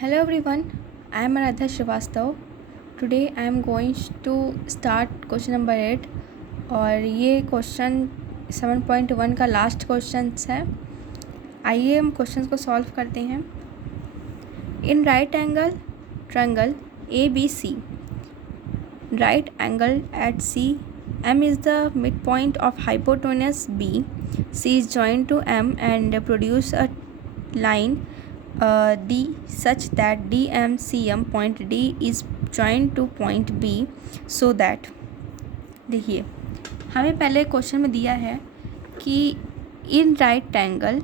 Hello everyone, I am Aradhya Srivastav. Today I am going to start question number 8 और ये question 7.1 का last question है। आइए हम क्वेश्चन को सॉल्व करते हैं। In right angle triangle ABC, right angle at C, M is the midpoint of hypotenuse B. C is joined to M and produce a line D such that DMCM point D is joined to point B so that, देखिए हमें पहले question में दिया है कि in right triangle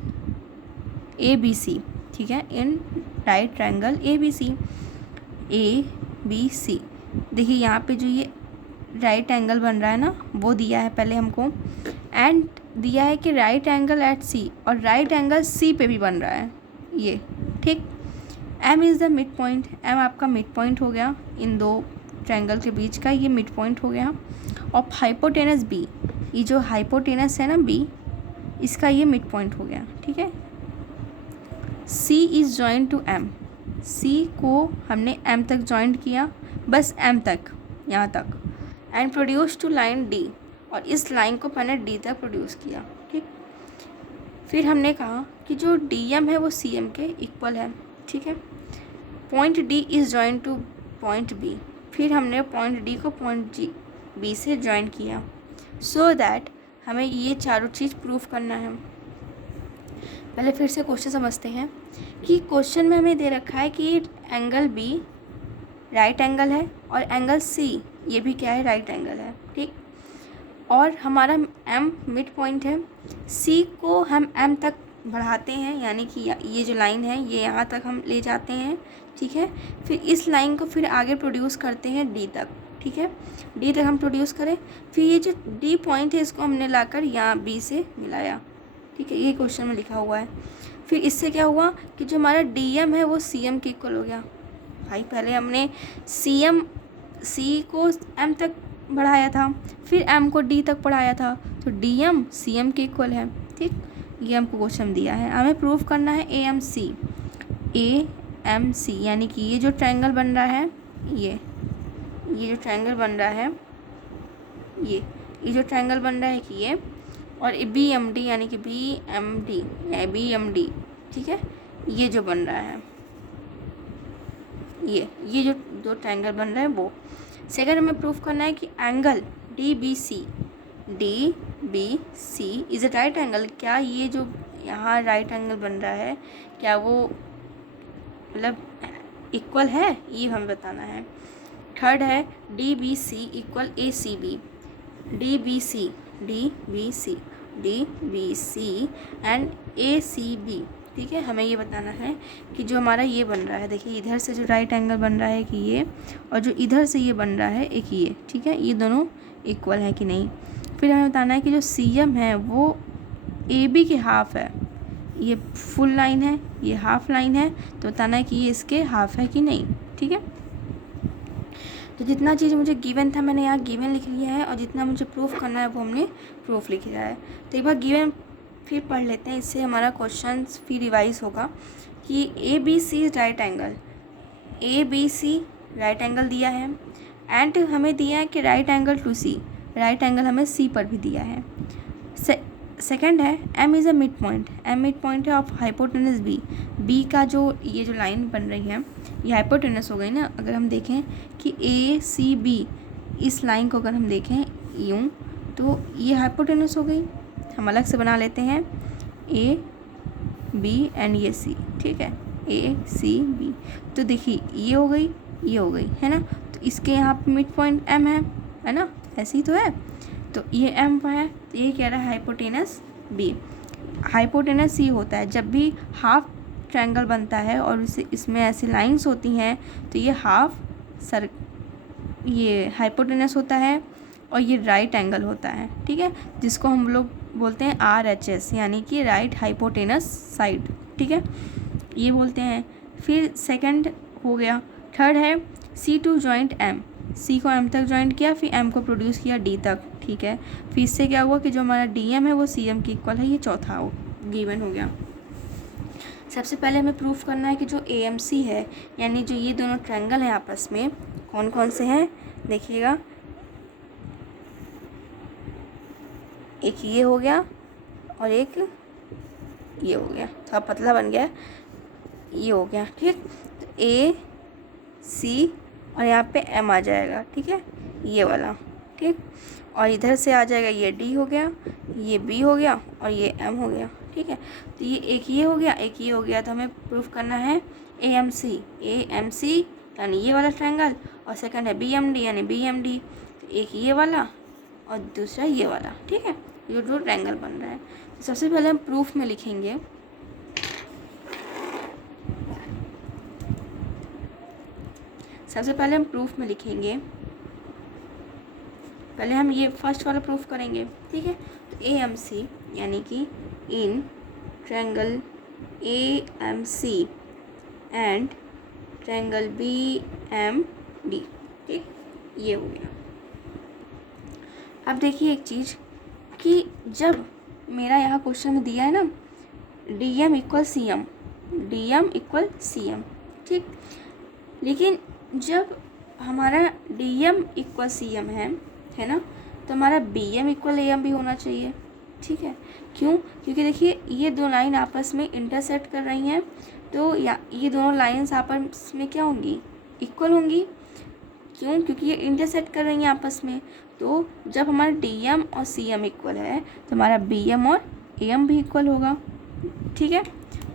ABC, ठीक है, in right triangle ABC देखिए यहाँ पे जो ये राइट एंगल बन रहा है ना वो दिया है पहले हमको, एंड दिया है कि राइट एंगल एट C और राइट एंगल C पे भी बन रहा है ये, ठीक। M is the mid point, M आपका मिड पॉइंट हो गया इन दो ट्रायंगल के बीच का, ये मिड पॉइंट हो गया। और हाइपोटेनस B, ये जो हाइपोटेनस है ना B, इसका ये मिड पॉइंट हो गया, ठीक है। C is joint to M, C को हमने M तक जॉइंट किया, बस M तक, यहाँ तक, and produce to line D, और इस लाइन को मैंने D तक प्रोड्यूस किया, ठीक। फिर हमने कहा कि जो DM है वो CM के इक्वल है, ठीक है। Point D is joint two point B, फिर हमने पॉइंट D को पॉइंट B से जॉइन किया, सो दैट हमें ये चारों चीज़ प्रूफ करना है। पहले फिर से क्वेश्चन समझते हैं कि क्वेश्चन में हमें दे रखा है कि एंगल B राइट एंगल है और एंगल C ये भी क्या है, राइट एंगल है, ठीक। और हमारा M मिड पॉइंट है, C को हम M तक बढ़ाते हैं, यानी कि ये जो लाइन है ये यहाँ तक हम ले जाते हैं, ठीक है। फिर इस लाइन को फिर आगे प्रोड्यूस करते हैं D तक, ठीक है। D तक हम प्रोड्यूस करें, फिर ये जो D पॉइंट है इसको हमने लाकर यहाँ B से मिलाया, ठीक है, ये क्वेश्चन में लिखा हुआ है। फिर इससे क्या हुआ कि जो हमारा DM है वो CM के इक्वल हो गया। भाई पहले हमने C को M तक बढ़ाया था, फिर M को D तक बढ़ाया था, तो DM CM के इक्वल है, ठीक। ये हमको क्वेश्चन दिया है, हमें प्रूफ करना है AMC, यानी कि ये जो ट्रायंगल बन रहा है ये जो ट्रायंगल बन रहा है ये जो ट्रायंगल बन रहा है कि ये, और BMD यानी कि BMD, ठीक है, ये जो बन रहा है ये जो दो ट्रायंगल बन रहा है वो। सेकंड हमें प्रूफ करना है कि angle DBC is a right angle, क्या ये जो यहाँ राइट एंगल बन रहा है क्या वो मतलब इक्वल है, ये हमें बताना है। थर्ड है DBC equal ACB, DBC and ACB, ठीक है। हमें ये बताना है कि जो हमारा ये बन रहा है, देखिए इधर से जो राइट एंगल बन रहा है कि ये, और जो इधर से ये बन रहा है एक ये, ठीक है, ये दोनों इक्वल है कि नहीं। फिर हमें बताना है कि जो CM है वो AB के हाफ है, ये फुल लाइन है ये हाफ लाइन है, तो बताना है कि ये इसके हाफ है कि नहीं, ठीक है। तो जितना चीज़ मुझे गिवन था मैंने यहाँ गिवन लिख लिया है, और जितना मुझे प्रूफ करना है वो हमने प्रूफ लिख लिया है। तो एक बार गिवन फिर पढ़ लेते हैं, इससे हमारा क्वेश्चन फिर रिवाइज होगा कि ABC राइट एंगल दिया है, एंड हमें दिया है कि right angle to C, right angle हमें C पर भी दिया है। सेकंड है M is a mid point, M mid point है ऑफ हाइपोटेनस B का जो ये जो लाइन बन रही है ये हाइपोटेनस हो गई ना। अगर हम देखें कि ACB, इस लाइन को अगर हम देखें यूँ तो ये हाइपोटेनस हो गई, हम अलग से बना लेते हैं AB एंड ये C, ठीक है, ACB। तो देखिए ये हो गई है ना, तो इसके यहाँ पे मिड पॉइंट M है ना, ऐसे ही तो है, तो ये M पर है, तो ये कह रहा है हाइपोटेनस B। हाइपोटेनस C होता है जब भी हाफ ट्रायंगल बनता है और इसमें ऐसी लाइंस होती हैं, तो ये ये हाइपोटेनस होता है और ये राइट एंगल होता है, ठीक है, जिसको हम लोग बोलते हैं RHS, यानी कि राइट हाइपोटेनस साइड, ठीक है, ये बोलते हैं। फिर सेकंड हो गया। थर्ड है C to joint M, C को M तक जॉइंट किया, फिर M को प्रोड्यूस किया D तक, ठीक है। फिर इससे क्या हुआ कि जो हमारा DM है वो CM के इक्वल है, ये चौथा गिवन हो गया। सबसे पहले हमें प्रूफ करना है कि जो AMC है, यानी जो ये दोनों ट्रायंगल हैं आपस में, कौन कौन से हैं देखिएगा। एक ये हो गया और एक ये हो गया, थोड़ा पतला बन गया, ये हो गया, ठीक। तो AC और यहाँ पे M आ जाएगा, ठीक है, ये वाला, ठीक। और इधर से आ जाएगा ये D हो गया, ये B हो गया और ये M हो गया, ठीक है। तो ये एक ये हो गया, एक ये हो गया। तो हमें प्रूफ करना है AMC यानी ये वाला ट्रायंगल, और सेकंड है BMD यानी BMD। तो एक ये वाला और दूसरा ये वाला, ठीक है, ये दो ट्रायंगल बन रहा है। तो सबसे पहले हम प्रूफ में लिखेंगे, पहले हम ये फर्स्ट वाला प्रूफ करेंगे, ठीक है। तो AMC यानी कि in triangle AMC and triangle BMD, ठीक, ये हो गया। अब देखिए एक चीज़ कि जब मेरा यहाँ क्वेश्चन में दिया है ना DM इक्वल CM, ठीक, लेकिन जब हमारा DM इक्वल CM है ना, तो हमारा BM इक्वल AM भी होना चाहिए, ठीक है। क्यों? क्योंकि देखिए ये दो लाइन आपस में इंटरसेक्ट कर रही हैं, तो ये दोनों लाइंस आपस में क्या होंगी, इक्वल होंगी। क्यों? क्योंकि ये इंटरसेक्ट कर रही हैं आपस में। तो जब हमारा DM और CM इक्वल है तो हमारा BM और AM भी इक्वल होगा, ठीक है।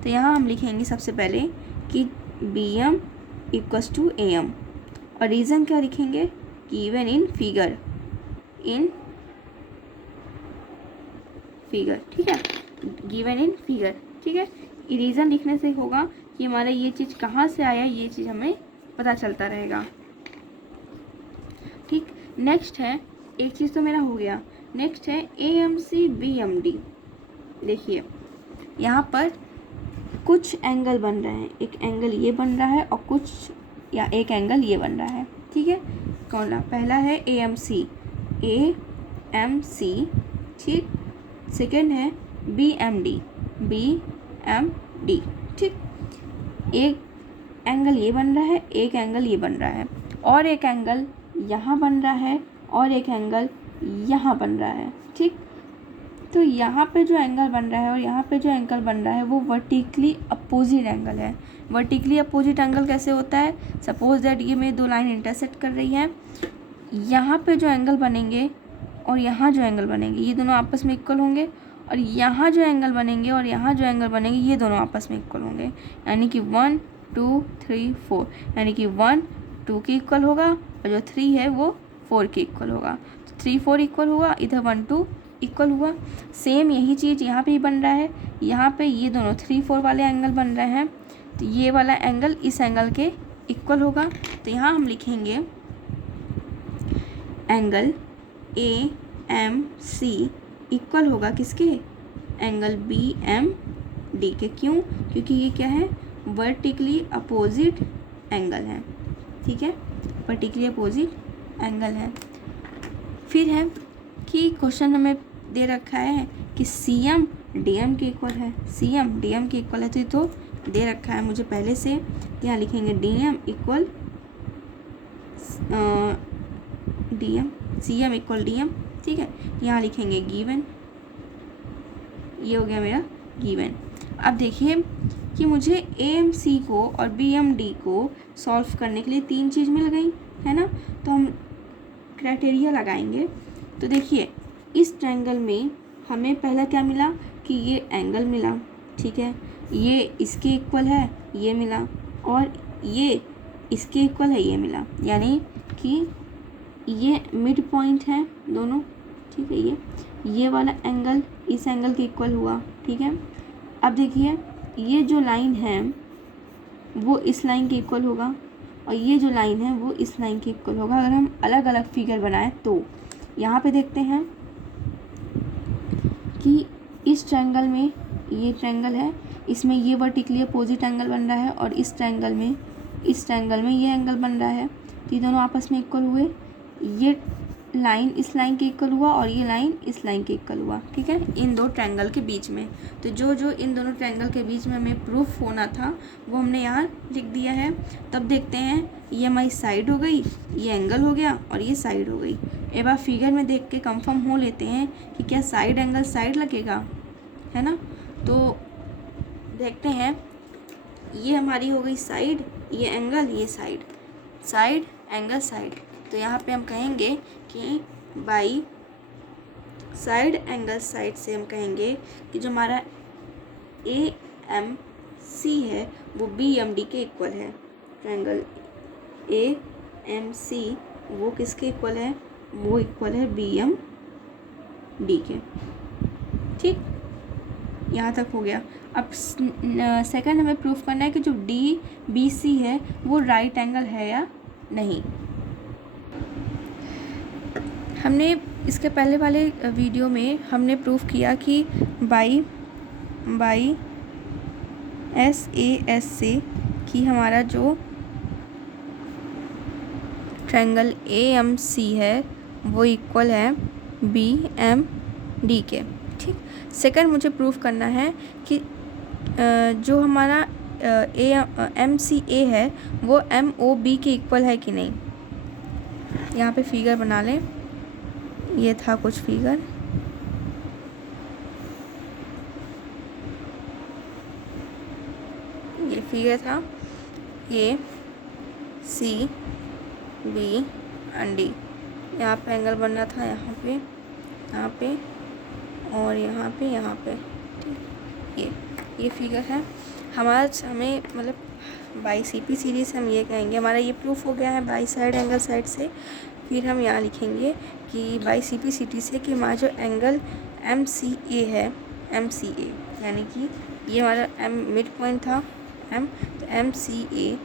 तो यहाँ हम लिखेंगे सबसे पहले कि BM इक्वल्स टू AM, और रीज़न क्या लिखेंगे, गिवन इन फिगर, ठीक है, गिवन इन फिगर, ठीक है। ये रीज़न लिखने से होगा कि हमारा ये चीज़ कहाँ से आया, ये चीज़ हमें पता चलता रहेगा, ठीक। नेक्स्ट है, एक चीज़ तो मेरा हो गया, नेक्स्ट है AMC BMD। देखिए यहाँ पर कुछ एंगल बन रहे हैं, एक एंगल ये बन रहा है और एक एंगल ये बन रहा है, ठीक है। कौन सा? पहला है AMC, ठीक। सेकंड है BMD, ठीक। एक एंगल ये बन रहा है, एक एंगल ये बन रहा है, और एक एंगल यहाँ बन रहा है, और एक एंगल यहाँ बन रहा है, ठीक। तो यहाँ पे जो एंगल बन रहा है और यहाँ पे जो एंगल बन रहा है वो वर्टिकली अपोजिट एंगल है। वर्टिकली अपोजिट एंगल कैसे होता है? सपोज दैट ये मेरी दो लाइन इंटरसेक्ट कर रही हैं, यहाँ पे जो एंगल बनेंगे और यहाँ जो एंगल बनेंगे ये दोनों आपस में इक्वल होंगे, और यहाँ जो एंगल बनेंगे और यहाँ जो एंगल बनेंगे ये दोनों आपस में इक्वल होंगे, यानी कि 1 2 3 4, यानी कि 1 2 के इक्वल होगा और जो 3 है वो 4 के इक्वल होगा। तो 3 4 इक्वल हुआ, इधर 1 2 इक्वल हुआ। सेम यही चीज़ यहाँ पे ही बन रहा है, यहाँ पे ये दोनों 3 4 वाले एंगल बन रहे हैं, तो ये वाला एंगल इस एंगल के इक्वल होगा। तो यहाँ हम लिखेंगे एंगल AMC इक्वल होगा किसके? एंगल BMD के। क्यों? क्योंकि ये क्या है? वर्टिकली अपोजिट एंगल है, ठीक है, वर्टिकली अपोजिट एंगल है। फिर है कि क्वेश्चन हमें दे रखा है कि CM DM के इक्वल है, CM DM के इक्वल है, तो ये तो दे रखा है मुझे पहले से। यहाँ लिखेंगे DM equal CM equal DM, ठीक है। यहाँ लिखेंगे गिवन, ये हो गया मेरा गिवन। अब देखिए कि मुझे AMC को और BMD को सॉल्व करने के लिए तीन चीज़ मिल गई है ना, तो हम क्राइटेरिया लगाएंगे। तो देखिए इस ट्रायंगल में हमें पहला क्या मिला कि ये एंगल मिला, ठीक है, ये इसके इक्वल है, ये मिला, और ये इसके इक्वल है, ये मिला, यानी कि ये मिड पॉइंट है दोनों, ठीक है। ये वाला एंगल इस एंगल के इक्वल हुआ, ठीक है। अब देखिए ये जो लाइन है वो इस लाइन के इक्वल होगा, और ये जो लाइन है वो इस लाइन के इक्वल होगा अगर हम अलग अलग फिगर बनाएं। तो यहाँ पे देखते हैं कि इस ट्रायंगल में ये ट्रायंगल है, इसमें ये वर्टिकली अपोजिट एंगल बन रहा है, और इस ट्रायंगल में ये एंगल बन रहा है, तो ये दोनों आपस में इक्वल हुए। ये लाइन इस लाइन के इक्वल हुआ और ये लाइन इस लाइन के इक्वल हुआ, ठीक है, इन दो ट्रायंगल के बीच में। तो जो जो इन दोनों ट्रायंगल के बीच में हमें प्रूफ होना था वो हमने यहाँ लिख दिया है। तब देखते हैं, ये हमारी साइड हो गई, ये एंगल हो गया और ये साइड हो गई। एक बार फिगर में देख के कंफर्म हो लेते हैं कि क्या साइड एंगल साइड लगेगा, है ना। तो देखते हैं, ये हमारी हो गई साइड, ये एंगल, ये साइड, साइड एंगल साइड। तो यहाँ पे हम कहेंगे कि बाई साइड एंगल साइड से हम कहेंगे कि जो हमारा AMC है वो BMD के इक्वल है। ट्रायंगल AMC वो किसके इक्वल है, वो इक्वल है BMD के, ठीक। यहाँ तक हो गया। अब सेकंड हमें प्रूफ करना है कि जो DBC है वो राइट एंगल है या नहीं। हमने इसके पहले वाले वीडियो में हमने प्रूफ किया कि बाई SAS से कि हमारा जो ट्रायंगल AMC है वो इक्वल है BMD के, ठीक। सेकंड मुझे प्रूफ करना है कि जो हमारा MCA है वो MOB के इक्वल है कि नहीं। यहाँ पे फिगर बना लें, ये था कुछ फिगर, ये फिगर था ACB एंड D। यहाँ पे एंगल बनना था, यहाँ पे और यहाँ पे, ठीक। ये फिगर है हमारा। हमें मतलब बाई CP सीरीज हम ये कहेंगे, हमारा ये प्रूफ हो गया है बाई साइड एंगल साइड से। फिर हम यहाँ लिखेंगे कि बाई CP सीरीज से कि हमारा जो एंगल MCA है, MCA यानी कि ये हमारा मिड पॉइंट था M, तो MCA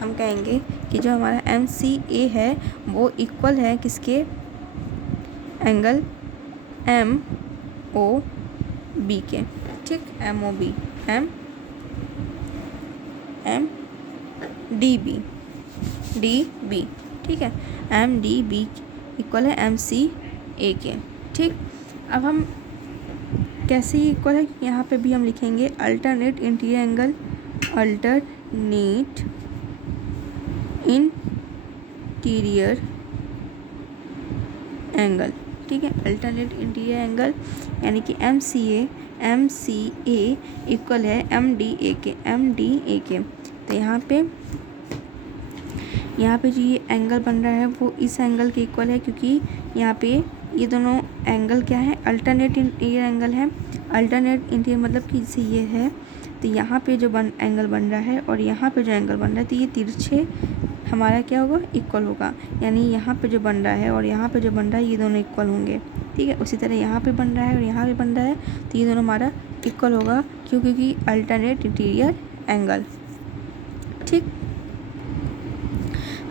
हम कहेंगे कि जो हमारा MCA है वो इक्वल है किसके, एंगल MOB के, ठीक। MOB DB, ठीक है, MDB इक्वल है MCA के, ठीक। अब हम कैसे इक्वल है, यहाँ पे भी हम लिखेंगे alternate interior angle, alternate interior angle, ठीक है। अल्टरनेट इंटीरियर एंगल यानी कि MCA इक्वल है MDA के। तो यहाँ पे जो ये एंगल बन रहा है वो इस एंगल के इक्वल है, क्योंकि यहाँ पे ये दोनों एंगल क्या है, अल्टरनेट इंटीरियर एंगल है। अल्टरनेट इंटीरियर मतलब कि जैसे ये है, तो यहाँ पे जो एंगल बन रहा है और यहाँ पे जो एंगल बन रहा है, तो ये तिरछे हमारा क्या होगा, इक्वल होगा। यानी यहाँ पे जो बन रहा है और यहाँ पे जो बन रहा है ये दोनों इक्वल होंगे, ठीक है। उसी तरह यहाँ पे बन रहा है और यहाँ पे बन रहा है, तो ये दोनों हमारा इक्वल होगा, क्योंकि अल्टरनेट इंटीरियर एंगल, ठीक।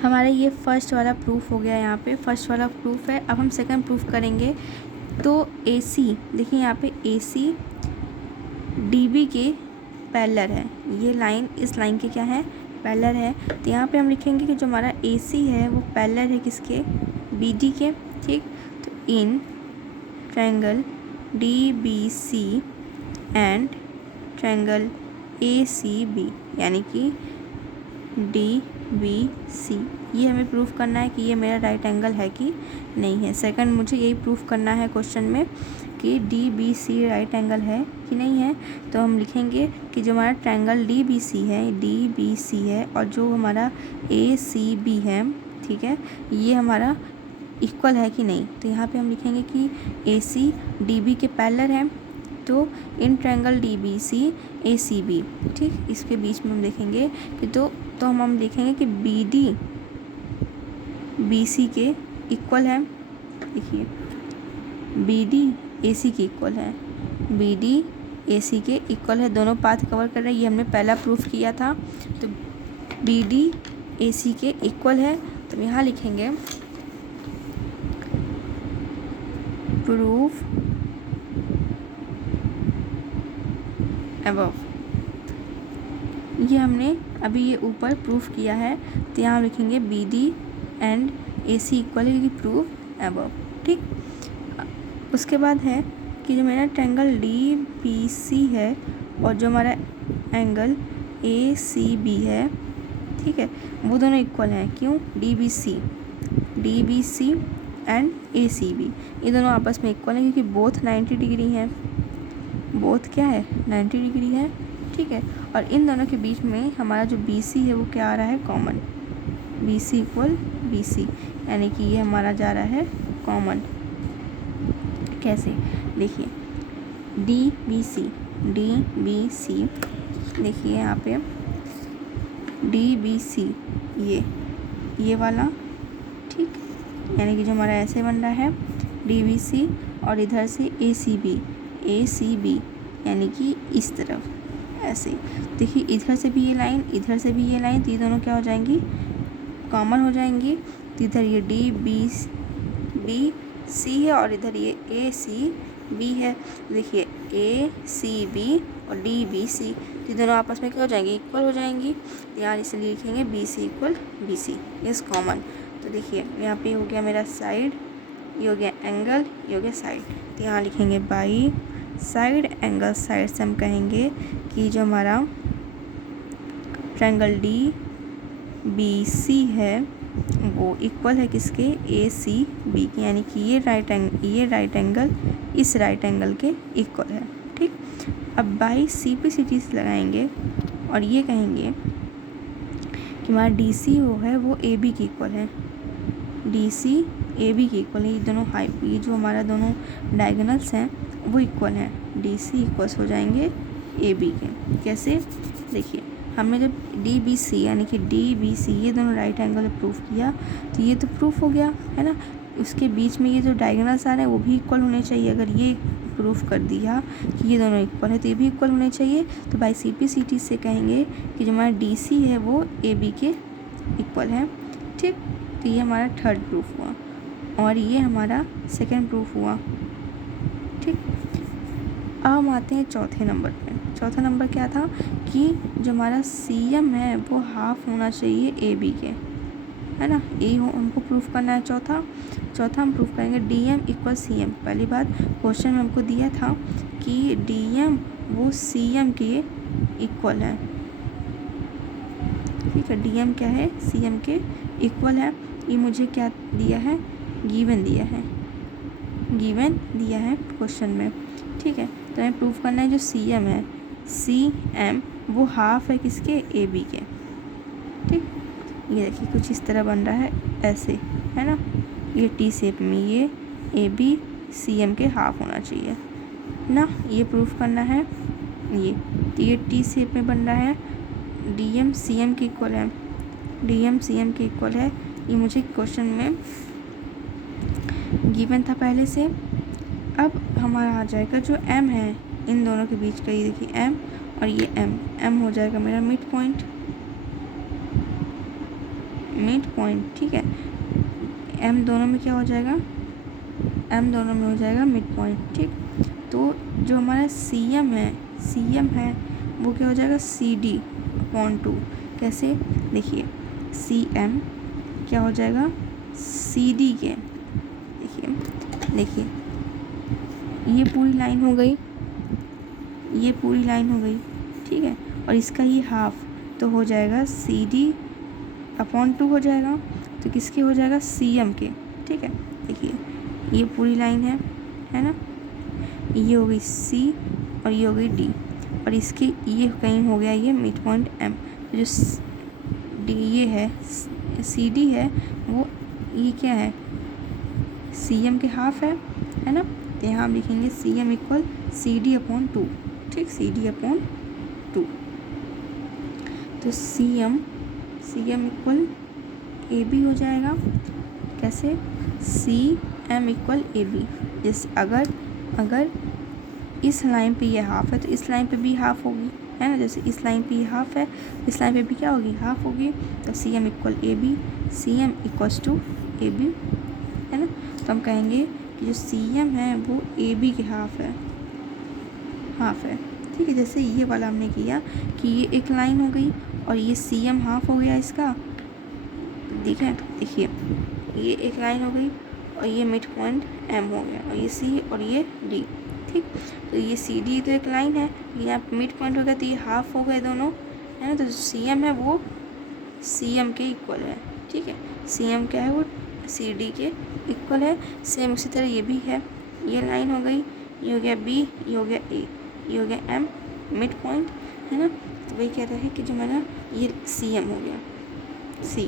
हमारा ये फर्स्ट वाला प्रूफ हो गया, यहाँ पे फर्स्ट वाला प्रूफ है। अब हम सेकंड प्रूफ करेंगे। तो AC देखिए, यहाँ पे AC DB के पैरेलल है, ये लाइन इस लाइन के क्या है, पैरेलल है। तो यहाँ पे हम लिखेंगे कि जो हमारा AC है वो पैरेलल है किसके, BD के, ठीक। तो in triangle DBC and triangle ACB यानी कि DBC, ये हमें प्रूफ करना है कि ये मेरा राइट एंगल है कि नहीं है। सेकंड मुझे यही प्रूफ करना है क्वेश्चन में कि DBC राइट एंगल है कि नहीं है। तो हम लिखेंगे कि जो हमारा ट्रायंगल DBC है और जो हमारा ACB है, ठीक है, ये हमारा इक्वल है कि नहीं। तो यहाँ पे हम लिखेंगे कि AC DB के पैरेलल है, तो इन ट्रायंगल DBC ACB, ठीक। इसके बीच में हम देखेंगे कि तो हम देखेंगे कि BD BC के इक्वल है। देखिए BD AC के इक्वल है, BD AC के इक्वल है, दोनों पाथ कवर कर रहे हैं। ये हमने पहला प्रूफ किया था। तो BD AC के इक्वल है, तो यहाँ लिखेंगे प्रूफ अबव। ये हमने अभी ये ऊपर प्रूफ किया है, तो यहाँ लिखेंगे BD एंड AC इक्वल है, क्योंकि प्रूफ अबव। ठीक, उसके बाद है कि जो मेरा ट्रायंगल डी बी सी है और जो हमारा एंगल ए सी बी है, ठीक है, वो दोनों इक्वल हैं। क्यों? D B C and A C B, ये दोनों आपस में इक्वल हैं क्योंकि बोथ 90 डिग्री हैं। बोथ क्या है? 90 डिग्री है। ठीक है, और इन दोनों के बीच में हमारा जो बी सी है वो क्या आ रहा है? Common. B C equal B C, यानी कि ये हमारा जा रहा है कॉमन। कैसे? देखिए, डी बी सी देखिए यहाँ पे डी बी सी ये वाला, ठीक, यानी कि जो हमारा ऐसे बन रहा है डी बी सी, और इधर से ए सी बी यानी कि इस तरफ ऐसे। देखिए इधर से भी ये लाइन, इधर से भी ये लाइन, तो ये दोनों क्या हो जाएंगी? कॉमन हो जाएंगी। तो इधर ये डी बी सी है और इधर ये ए सी बी है। देखिए ए सी बी और डी बी सी, तो दोनों आपस में क्या हो जाएंगी? इक्वल हो जाएंगी। यहाँ इसलिए लिखेंगे B C equal B C is common. तो देखिए यहाँ पे हो गया मेरा साइड, ये हो गया एंगल, ये हो गया साइड। तो यहाँ लिखेंगे बाई साइड एंगल, साइड से हम कहेंगे कि जो हमारा ट्रायंगल डी बी सी है वो इक्वल है किसके? ए सी बी के, यानी कि ये राइट एंगल इस राइट एंगल के इक्वल है। ठीक, अब by C P C T से लगाएंगे और ये कहेंगे कि हमारा डी सी वो है वो ए बी के इक्वल है। डी सी ए बी के इक्वल है। ये दोनों ये जो हमारा दोनों डायगोनल्स हैं वो इक्वल हैं। डी सी इक्वल्स हो जाएंगे ए बी के। कैसे? देखिए हमने जब डी बी सी यानी कि डी बी सी ये दोनों राइट एंगल प्रूफ किया, तो ये तो प्रूफ हो गया है ना। उसके बीच में ये जो डायगोनल्स आ रहे हैं वो भी इक्वल होने चाहिए। अगर ये प्रूफ कर दिया कि ये दोनों इक्वल है तो ये भी इक्वल होने चाहिए। तो by C P C T से कहेंगे कि जो हमारा डी सी है वो ए बी के इक्वल है। ठीक, तो ये हमारा थर्ड प्रूफ हुआ और ये हमारा सेकेंड प्रूफ हुआ। ठीक, अब हम आते हैं चौथे नंबर पे। चौथा नंबर क्या था कि जो हमारा सी एम है वो हाफ होना चाहिए ए बी के, है ना। ये हमको प्रूफ करना है। चौथा हम प्रूफ करेंगे D M equal C M. पहली बात क्वेश्चन में हमको दिया था कि डी एम वो सी एम के इक्वल है। ठीक है, डी एम क्या है? सी एम के इक्वल है। ये मुझे क्या दिया है? गिवन दिया है क्वेश्चन में। ठीक है, तो हमें प्रूफ करना है जो सी एम है, सी एम वो हाफ है किसके? ए बी के। ठीक, ये देखिए कुछ इस तरह बन रहा है ऐसे, है ना। ये टी शेप में ये ए बी सी एम के हाफ होना चाहिए ना। ये प्रूफ करना है। ये तो ये टी शेप में बन रहा है। डी एम सी एम के इक्वल है। ये मुझे क्वेश्चन में गिवन था पहले से। अब हमारा आ जाएगा जो m है इन दोनों के बीच का। ये देखिए m और ये m हो जाएगा मेरा मिड पॉइंट। ठीक है, m दोनों में क्या हो जाएगा? m दोनों में हो जाएगा मिड पॉइंट। ठीक, तो जो हमारा सी एम है वो क्या हो जाएगा? C D upon 2। कैसे? देखिए सी एम क्या हो जाएगा? सी डी के। देखिए ये पूरी लाइन हो गई, ठीक है, और इसका ये हाफ तो हो जाएगा सी डी अपॉन 2 हो जाएगा। तो किसके हो जाएगा? सी एम के। ठीक है, देखिए ये पूरी लाइन है ना। ये हो गई सी और ये हो गई डी, और इसके ये कहीं हो गया ये मिड पॉइंट एम। जो डी ये है सी डी है वो ये क्या है? सी एम के हाफ है ना। तो यहाँ हम लिखेंगे C M equal C D upon 2। ठीक, सी डी अपॉन 2। तो C M equal A B हो जाएगा। कैसे? C M equal A B. जैसे अगर इस लाइन पे ये हाफ है तो इस लाइन पे भी हाफ होगी, है ना। जैसे इस लाइन पे ये हाफ है, इस लाइन पे भी क्या होगी? हाफ होगी। तो C M equal A B, C M equals to A B, है ना। तो हम कहेंगे कि जो सी एम है वो ए बी के हाफ है। ठीक है, जैसे ये वाला हमने किया कि ये एक लाइन हो गई और ये सी एम हाफ हो गया इसका। देखिए ये एक लाइन हो गई और ये मिड पॉइंट एम हो गया, और ये सी और ये डी। ठीक, तो ये सी डी तो एक लाइन है, यहाँ मिड पॉइंट हो गया, तो ये हाफ हो गए दोनों, है ना। तो सी एम है वो सी एम के इक्वल है। ठीक है, सी एम क्या है वो सी डी के इक्वल है। सेम उसी तरह ये भी है, ये लाइन हो गई, ये हो गया बी, ये हो गया ए, ये हो गया एम, मिड पॉइंट, है ना। तो वही कह रहा है कि जो है ना ये सी एम हो गया सी,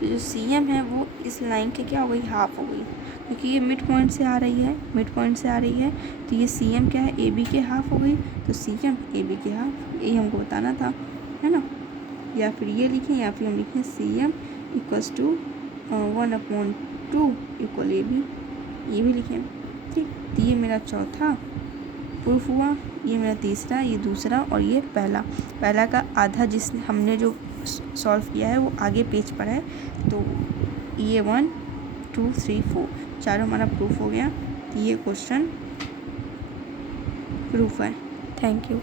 तो जो सी एम है वो इस लाइन के क्या हो गई, हाफ हो गई, क्योंकि ये मिड पॉइंट से आ रही है, मिड पॉइंट से आ रही है, तो ये सी एम क्या है, ए बी के हाफ हो गई, तो सी एम ए बी के हाफ, यही हमको बताना था, है ना। या फिर ये लिखें, या फिर हम लिखें C M equals to 1/2 equal A B, ये भी लिखें। ठीक, तो ये मेरा चौथा प्रूफ हुआ, ये मेरा तीसरा, ये दूसरा, और ये पहला का आधा जिस हमने जो सॉल्व किया है वो आगे पेज पर है। तो ये 1 2 3 4 चारों हमारा प्रूफ हो गया। ये क्वेश्चन प्रूफ है। Thank you.